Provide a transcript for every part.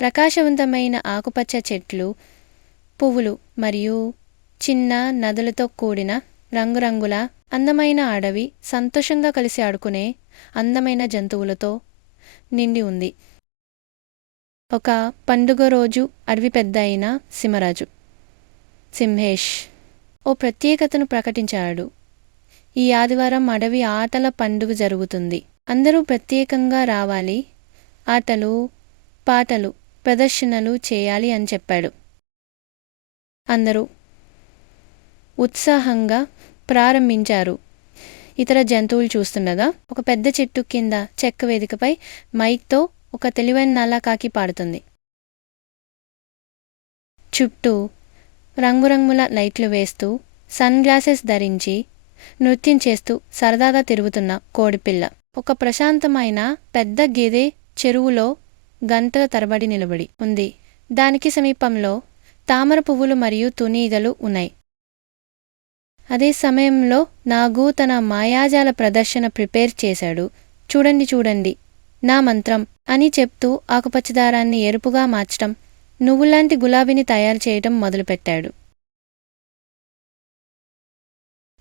ప్రకాశవంతమైన ఆకుపచ్చ చెట్లు, పువ్వులు మరియు చిన్న నదులతో కూడిన రంగురంగుల అందమైన అడవి సంతోషంగా కలిసి ఆడుకునే అందమైన జంతువులతో నిండి ఉంది. ఒక పండుగ రోజు అడవి పెద్ద అయిన సింహరాజు సింహేష్ ఓ ప్రత్యేకతను ప్రకటించాడు. ఈ ఆదివారం అడవి ఆటల పండుగ జరుగుతుంది. అందరూ ప్రత్యేకంగా రావాలి. ఆటలు, పాటలు, ప్రదర్శనలు చేయాలి అని చెప్పాడు. అందరూ ఉత్సాహంగా ప్రారంభించారు. ఇతర జంతువులు చూస్తుండగా ఒక పెద్ద చెట్టు కింద చెక్క వేదికపై మైక్తో ఒక తెలివైన నల్లకాకి పాడుతుంది. చుట్టూ రంగురంగుల లైట్లు వేస్తూ, సన్ గ్లాసెస్ ధరించి నృత్యం చేస్తూ సరదాగా తిరుగుతున్న కోడిపిల్ల. ఒక ప్రశాంతమైన పెద్ద గేదె చెరువులో గంటల తరబడి నిలబడి ఉంది. దానికి సమీపంలో తామర పువ్వులు మరియు తునీగలు ఉన్నాయి. అదే సమయంలో నాగు తన మాయాజాల ప్రదర్శన ప్రిపేర్ చేశాడు. చూడండి చూడండి, నా మంత్రం అని చెప్తూ ఆకుపచ్చదారాన్ని ఎరుపుగా మార్చటం, నువ్వులాంటి గులాబీని తయారు చేయటం మొదలుపెట్టాడు.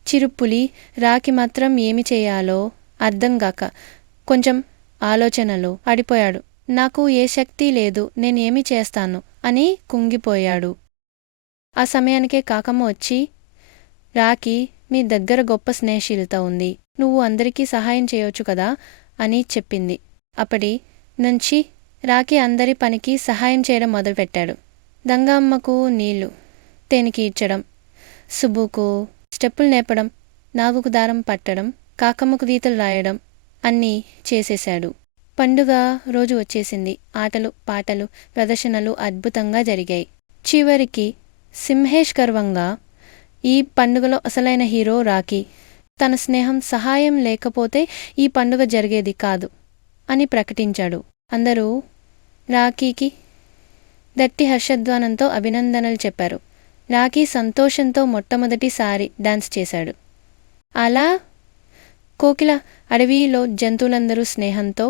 చిరుపులి రాకి మాత్రం ఏమి చేయాలో అర్థంగాక కొంచెం ఆలోచనలో పడిపోయాడు. నాకు ఏ శక్తి లేదు, నేనేమి చేస్తాను అని కుంగిపోయాడు. ఆ సమయానికే కాకమ్మ వచ్చి, రాకి, మీ దగ్గర గొప్ప స్నేహశీలత ఉంది, నువ్వు అందరికీ సహాయం చేయొచ్చు కదా అని చెప్పింది. అప్పటి నుంచి రాకి అందరి పనికి సహాయం చేయడం మొదలుపెట్టాడు. గంగమ్మకు నీళ్లు తేనికి ఇచ్చడం, సుబ్బుకు స్టెప్పులు నేర్పడం, నాగుకు దారం పట్టడం, కాకమ్మకు గీతలు రాయడం అన్నీ చేసేశాడు. పండుగ రోజు వచ్చేసింది. ఆటలు, పాటలు, ప్రదర్శనలు అద్భుతంగా జరిగాయి. చివరికి సింహేష్ గర్వంగా, ఈ పండుగలో అసలైన హీరో రాకి, తన స్నేహం సహాయం లేకపోతే ఈ పండుగ జరిగేది కాదు అని ప్రకటించాడు. అందరూ రాకీకి గట్టి హర్షధ్వానంతో అభినందనలు చెప్పారు. రాకీ సంతోషంతో మొట్టమొదటిసారి డాన్స్ చేశాడు. అలా కోకిల అడవిలో జంతువులందరూ స్నేహంతో,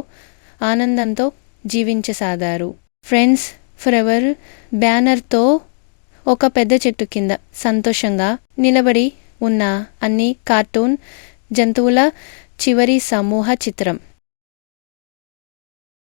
ఆనందంతో జీవించసాగారు. ఫ్రెండ్స్ ఫరెవర్ బ్యానర్తో ఒక పెద్ద చెట్టు కింద సంతోషంగా నిలబడి ఉన్న అన్ని కార్టూన్ జంతువుల చివరి సమూహ చిత్రం.